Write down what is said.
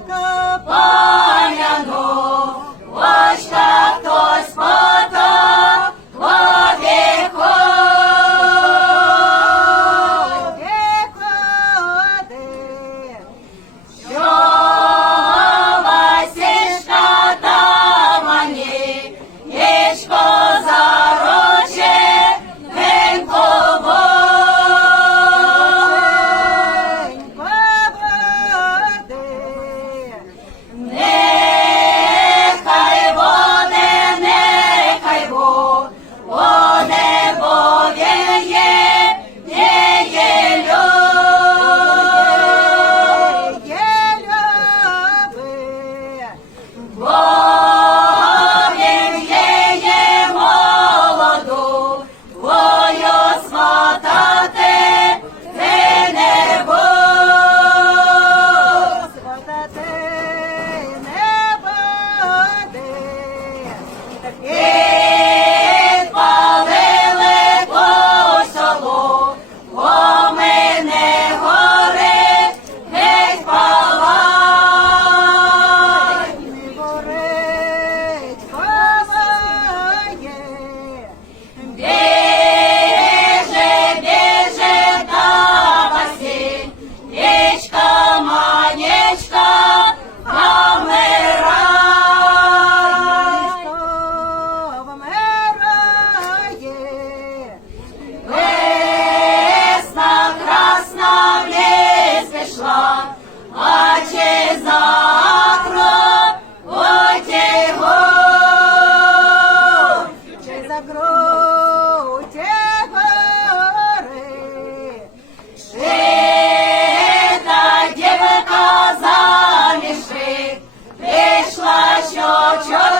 The. Oh.